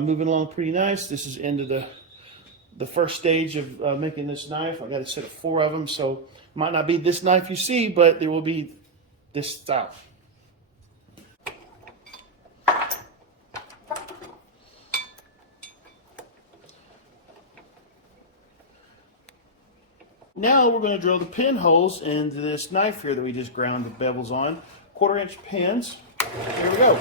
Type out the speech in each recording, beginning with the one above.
Moving along pretty nice. This is into the first stage of making this knife. I got a set of 4 of them, so might not be this knife you see, but there will be this style. Now we're going to drill the pinholes into this knife here that we just ground the bevels on. 1/4-inch pins. Here we go.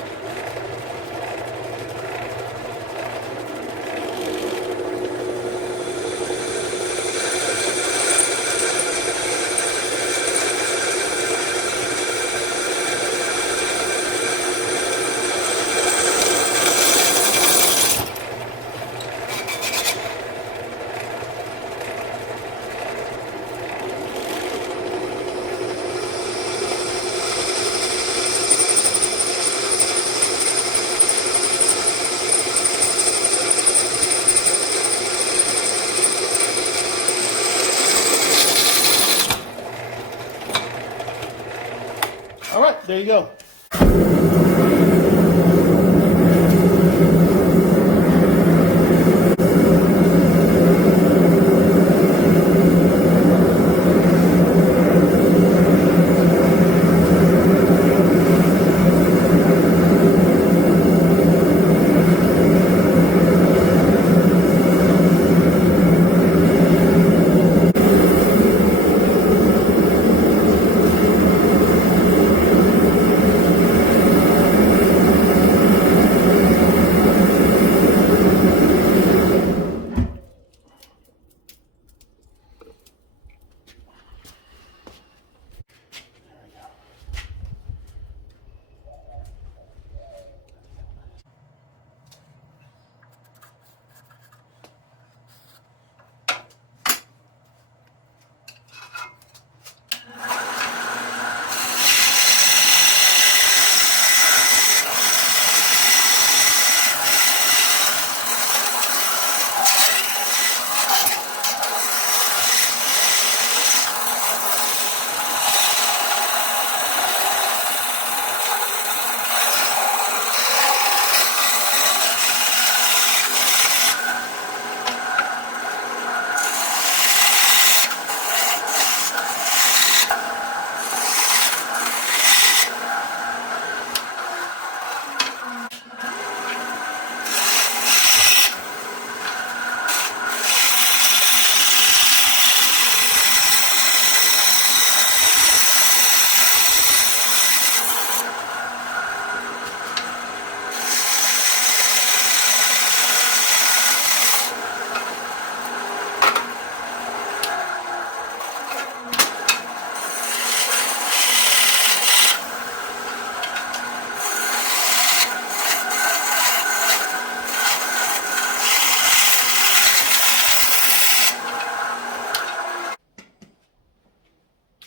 All right, there you go.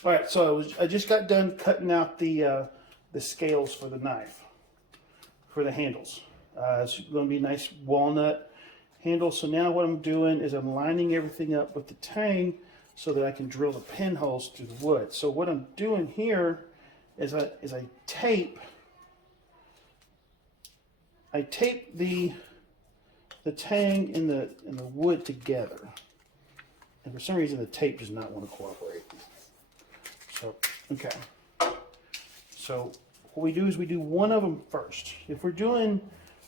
All right, so I just got done cutting out the scales for the knife, for the handles. It's going to be a nice walnut handle. So now what I'm doing is I'm lining everything up with the tang so that I can drill the pinholes through the wood. So what I'm doing here is I tape the tang and the wood together. And for some reason the tape does not want to cooperate. So, okay. So what we do is we do one of them first. If we're doing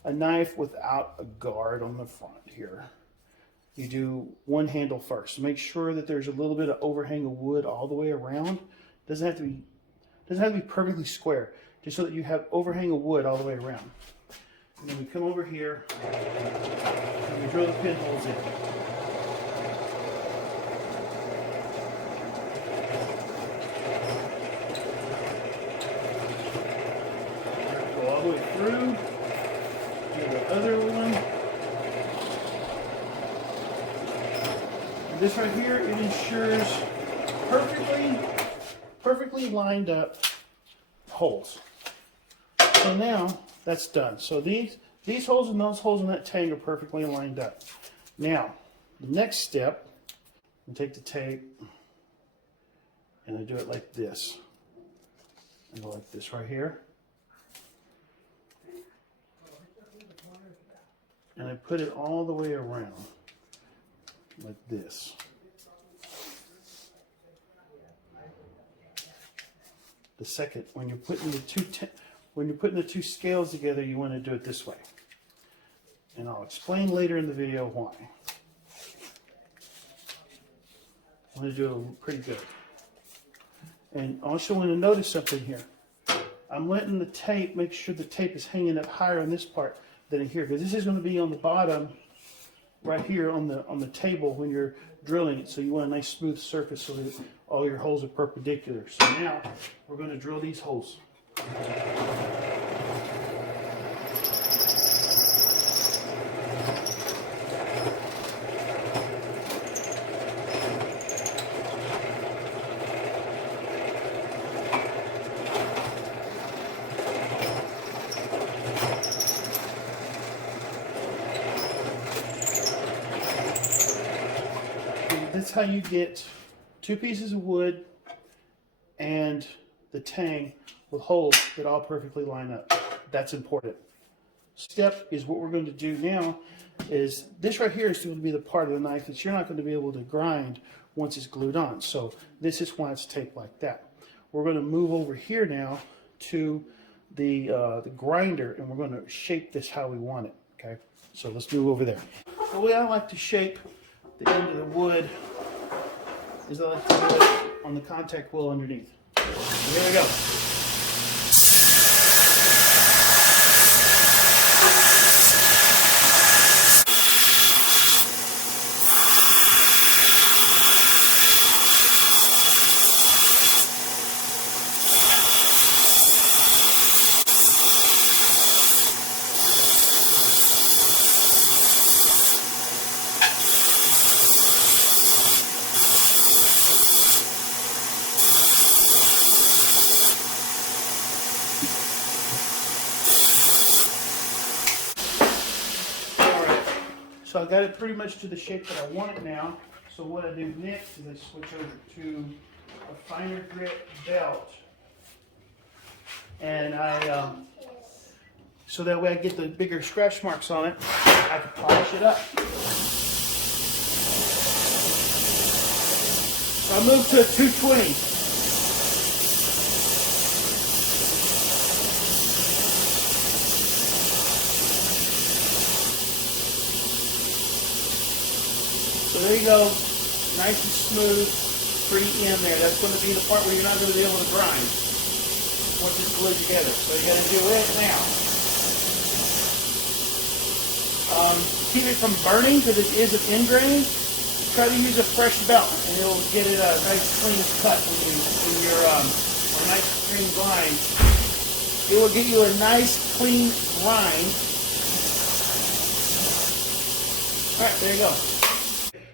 a knife without a guard on the front here, you do one handle first. Make sure that there's a little bit of overhang of wood all the way around. Doesn't have to be perfectly square, just so that you have overhang of wood all the way around. And then we come over here and we drill the pinholes in. All the way through. Do the other one. And this right here, it ensures perfectly lined up holes. So now that's done. So these holes and those holes in that tang are perfectly lined up. Now, the next step, I take the tape and I do it like this. I go like this right here. and I put it all the way around like this. The second, when you're putting the two scales together, you want to do it this way. And I'll explain later in the video why. I want to do it pretty good. And also want to notice something here. I'm letting the tape, make sure the tape is hanging up higher on this part than in here, because this is going to be on the bottom right here on the table when you're drilling it. So you want a nice smooth surface so that all your holes are perpendicular. So now we're going to drill these holes. That's how you get two pieces of wood and the tang with holes that all perfectly line up. That's important. Step is what we're going to do now is this right here is going to be the part of the knife that you're not going to be able to grind once it's glued on. So this is why it's taped like that. We're going to move over here now to the grinder, and we're going to shape this how we want it. Okay, so let's move over there. The way I like to shape the end of the wood is I like to do it on the contact wheel underneath. So here we go. So I got it pretty much to the shape that I want it now. So what I do next is I switch over to a finer grit belt. And so that way I get the bigger scratch marks on it, I can polish it up. So I moved to a 220. So there you go, nice and smooth, pretty in there. That's going to be the part where you're not going to be able to grind once it's glued together. So you got to do it now. Keep it from burning because it is an end grain. Try to use a fresh belt and it'll get it a nice clean cut when you're a nice clean grind. It will get you a nice clean grind. All right, there you go.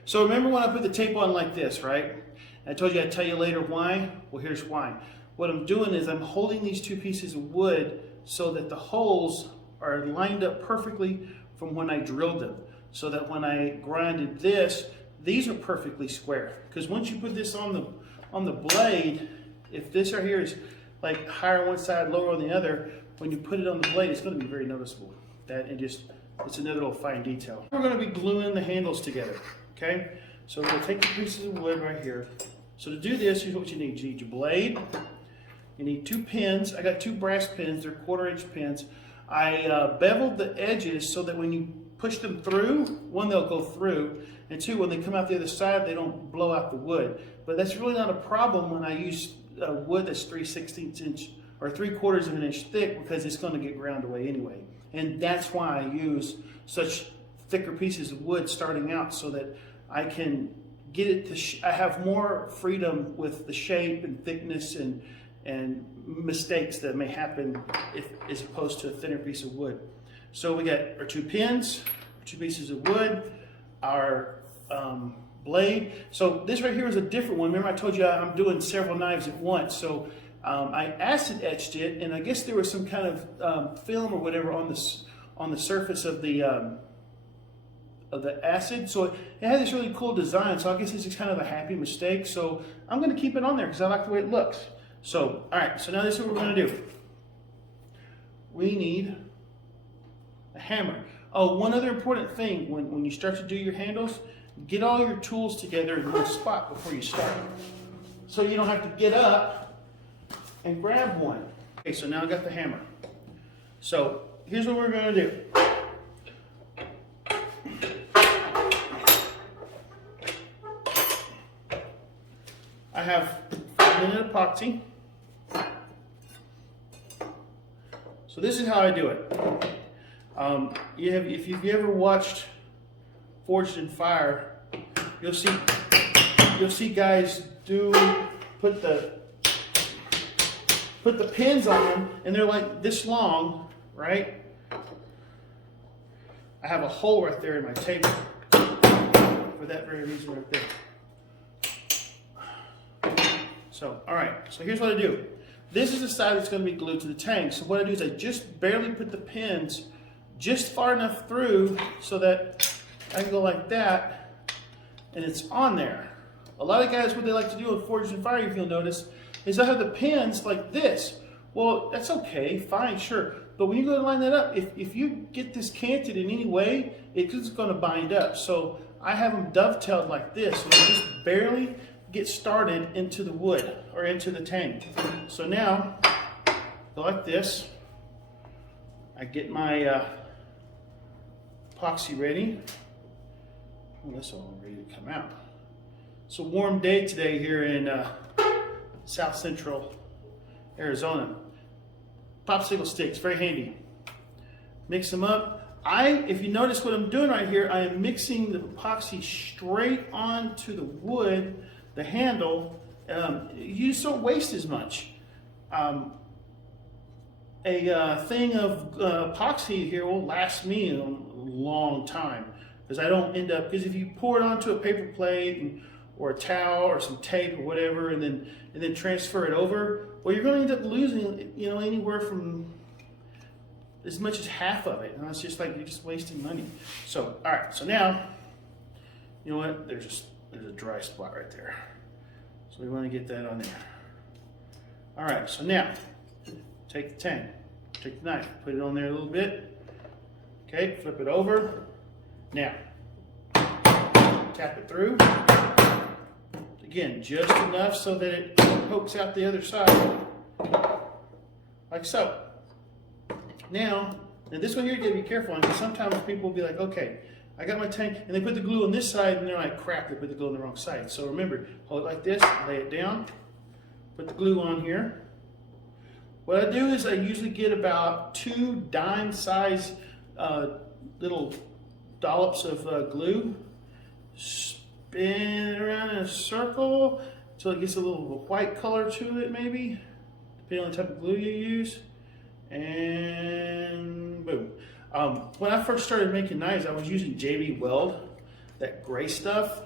So remember when I put the tape on like this, right? I told you I'd tell you later why. Well, here's why. What I'm doing is I'm holding these two pieces of wood so that the holes are lined up perfectly from when I drilled them. So that when I grinded this, these are perfectly square. Because once you put this on the blade, if this right here is like higher on one side, lower on the other, when you put it on the blade, it's going to be very noticeable. It's another little fine detail. We're going to be gluing the handles together. Okay, so we'll take the pieces of wood right here. So to do this, here's what you need. You need your blade. You need two pins. I got two brass pins. They're 1/4-inch pins. I beveled the edges so that when you push them through, one, they'll go through, and two, when they come out the other side, they don't blow out the wood. But that's really not a problem when I use wood that's 3/16 inch or 3/4 of an inch thick, because it's going to get ground away anyway. And that's why I use such thicker pieces of wood starting out, so that I can get it to I have more freedom with the shape and thickness and mistakes that may happen as opposed to a thinner piece of wood. So we got our two pins, two pieces of wood, our blade. So this right here is a different one. Remember I told you I'm doing several knives at once. So I acid etched it, and I guess there was some kind of film or whatever on the surface of the acid. So it had this really cool design. So I guess this is kind of a happy mistake. So I'm going to keep it on there because I like the way it looks. So, all right. So now this is what we're going to do. We need a hammer. Oh, one other important thing, when you start to do your handles, get all your tools together in one spot before you start. So you don't have to get up and grab one. Okay, so now I got the hammer. So here's what we're gonna do. I have 5-minute epoxy. So this is how I do it. If you've ever watched Forged in Fire, you'll see guys put the pins on them, and they're like this long, right? I have a hole right there in my table for that very reason right there. So, all right. So here's what I do. This is the side that's going to be glued to the tang. So what I do is I just barely put the pins just far enough through so that I can go like that, and it's on there. A lot of guys, what they like to do with Forged in Fire, if you'll notice, is I have the pins like this. Well, that's okay, fine, sure. But when you go to line that up, if you get this canted in any way, it's going to bind up. So I have them dovetailed like this, so they just barely get started into the wood or into the tang. So now, go like this. I get my epoxy ready. Well, that's all ready to come out. It's a warm day today here in South Central Arizona. Popsicle sticks, very handy. Mix them up. If you notice what I'm doing right here, I am mixing the epoxy straight onto the wood, the handle. You just don't waste as much. A thing of epoxy here will last me a long time, because I don't end up, because if you pour it onto a paper plate or a towel or some tape or whatever, and then transfer it over, well, you're going to end up losing, anywhere from as much as half of it. And it's just like you're just wasting money. So, all right. So now, you know what? There's a dry spot right there. So we want to get that on there. All right. So now, take the tang, take the knife, put it on there a little bit. Okay. Flip it over. Now, tap it through. Again, just enough so that it pokes out the other side, like so. Now this one here, you gotta be careful on, because sometimes people will be like, okay, I got my tang, and they put the glue on this side, and they're like, crap, they put the glue on the wrong side. So remember, hold it like this, lay it down, put the glue on here. What I do is I usually get about 2 dime-sized little dollops of glue, spin it around in a circle until it gets a little white color to it, maybe, depending on the type of glue you use, and boom. When I first started making knives, I was using JB Weld, that gray stuff.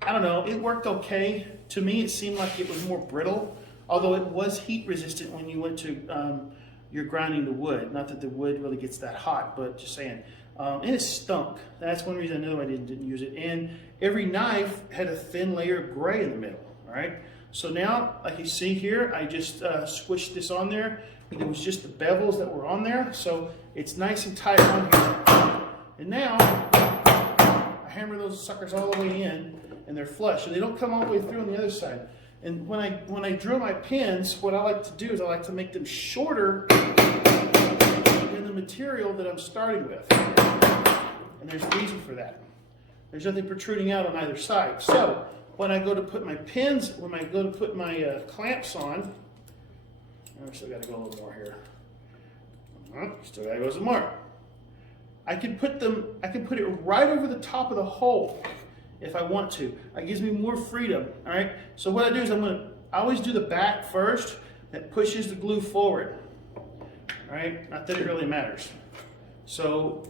I don't know, it worked okay. To me, it seemed like it was more brittle, although it was heat resistant when you went to, you're grinding the wood. Not that the wood really gets that hot, but just saying. And it stunk. That's one reason I know I didn't use it. And every knife had a thin layer of gray in the middle, all right? So now, like you see here, I just squished this on there. It was just the bevels that were on there, so it's nice and tight on here. And now, I hammer those suckers all the way in, and they're flush, and they don't come all the way through on the other side. And when I drill my pins, what I like to do is I like to make them shorter than the material that I'm starting with. And there's a reason for that. There's nothing protruding out on either side. So when I go to put my pins, when I go to put my clamps on, I still got to go a little more here. Still got to go some more. I can put it right over the top of the hole if I want to. It gives me more freedom. All right. So what I do is I always do the back first. That pushes the glue forward. All right. Not that it really matters. So.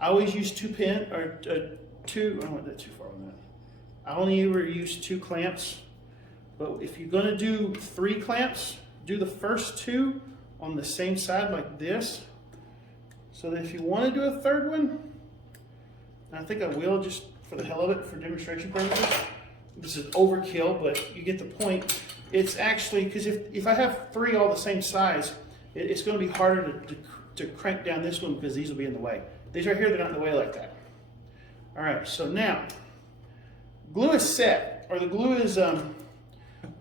I always use 2 pin or 2. I don't want that too far on that. I only ever use 2 clamps, but if you're going to do 3 clamps, do the first 2 on the same side like this, so that if you want to do a 3rd one, and I think I will just for the hell of it, for demonstration purposes. This is overkill, but you get the point. it's actually, because if I have 3 all the same size, it's going to be harder to crank down this one because these will be in the way. These right here, they're not in the way like that. All right, so now, glue is set, or the glue is going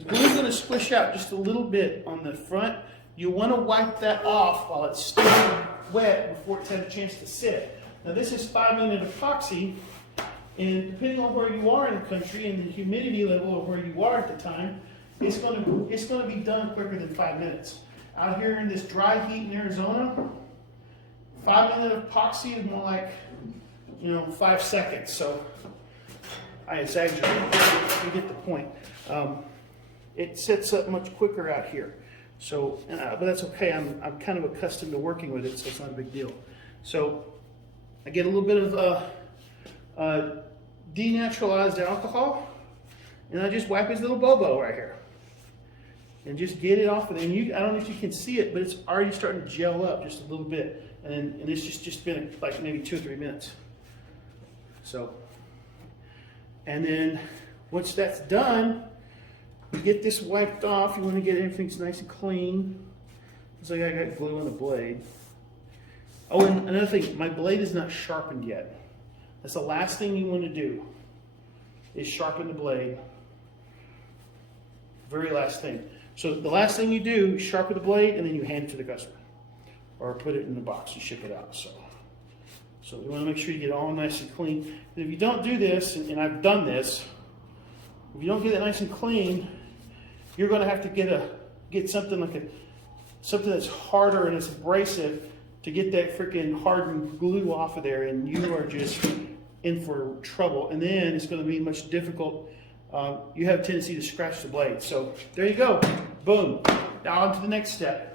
to squish out just a little bit on the front. You want to wipe that off while it's still wet before it's had a chance to sit. Now this is 5-minute epoxy, and depending on where you are in the country and the humidity level of where you are at the time, it's going to be done quicker than 5 minutes. Out here in this dry heat in Arizona, 5-minute epoxy is more like 5 seconds. So I exaggerate. You get the point. It sets up much quicker out here. So, but that's okay. I'm kind of accustomed to working with it, so it's not a big deal. So I get a little bit of denaturalized alcohol, and I just wipe his little bobo right here, and just get it off. And I don't know if you can see it, but it's already starting to gel up just a little bit, and it's just been like maybe 2 or 3 minutes. So, and then once that's done, you get this wiped off. You want to get everything's nice and clean. Looks like I got glue on the blade. Oh, and another thing, my blade is not sharpened yet. That's the last thing you want to do, is sharpen the blade. Very last thing. So the last thing you do is sharpen the blade, and then you hand it to the customer, or put it in the box and ship it out. So you want to make sure you get it all nice and clean. And if you don't do this, and I've done this, if you don't get it nice and clean, you're going to have to get something something that's harder and it's abrasive to get that freaking hardened glue off of there, and you are just in for trouble. And then it's going to be much difficult. You have a tendency to scratch the blade. So there you go. Boom. Now on to the next step.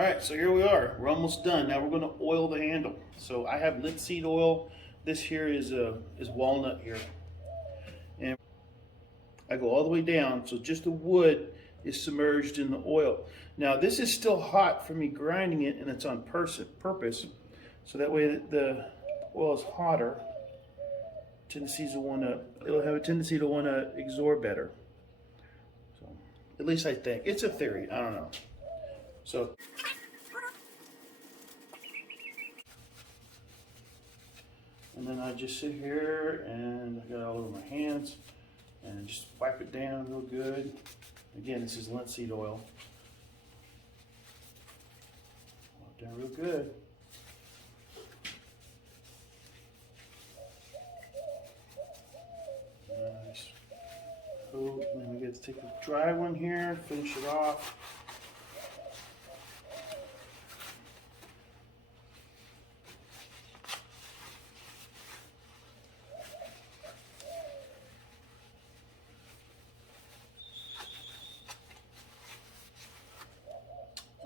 All right, so here we are. We're almost done. Now we're going to oil the handle. So I have linseed oil. This here is walnut here, and I go all the way down, so just the wood is submerged in the oil. Now this is still hot for me grinding it, and it's on purpose, so that way the oil is hotter. It'll have a tendency to want to absorb better. So at least I think. It's a theory. I don't know. So. And then I just sit here and I got it all over my hands and just wipe it down real good. Again, this is linseed oil. Wipe down real good. Nice. Oh, then we get to take a dry one here, finish it off.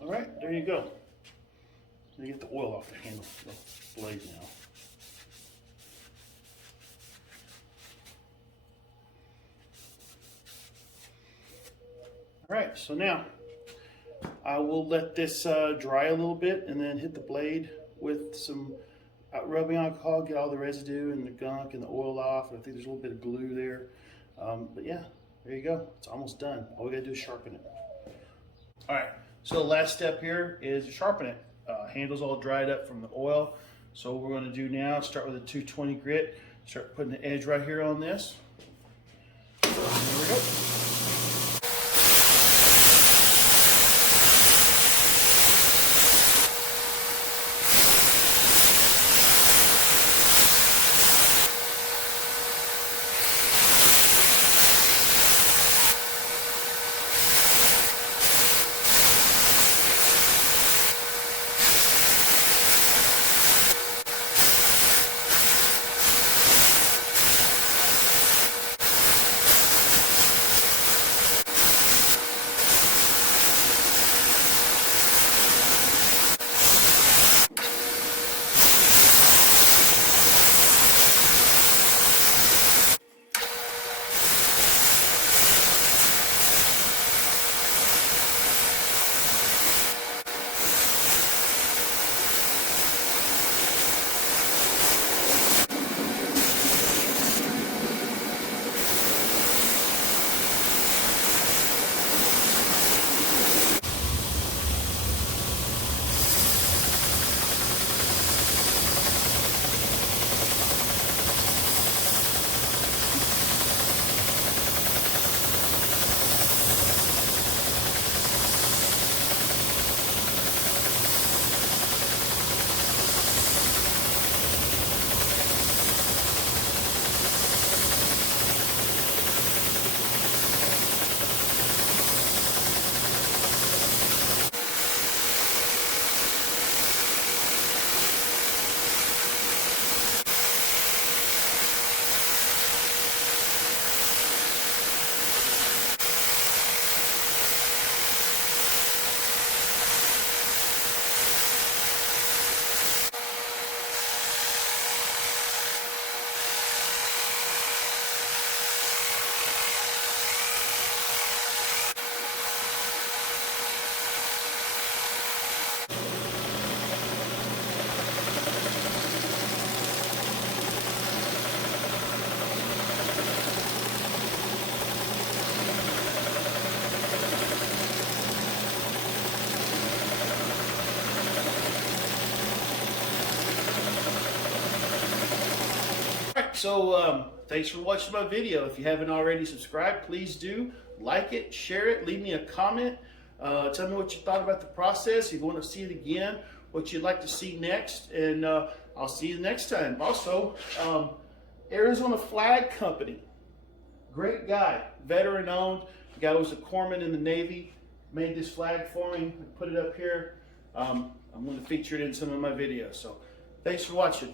All right, there you go. Let me get the oil off the handle, the blade now. All right, so now I will let this dry a little bit and then hit the blade with some rubbing alcohol, get all the residue and the gunk and the oil off. I think there's a little bit of glue there. But yeah, there you go. It's almost done. All we gotta do is sharpen it. All right. So the last step here is sharpen it. Handle's all dried up from the oil. So what we're going to do now, start with a 220 grit, start putting the edge right here on this. So here we go. So thanks for watching my video. If you haven't already subscribed, please do. Like it, share it, leave me a comment. Tell me what you thought about the process. If you want to see it again, what you'd like to see next. And I'll see you next time. Also, Arizona Flag Company. Great guy, veteran owned. The guy was a corpsman in the Navy. Made this flag for me. Put it up here. I'm going to feature it in some of my videos. So thanks for watching.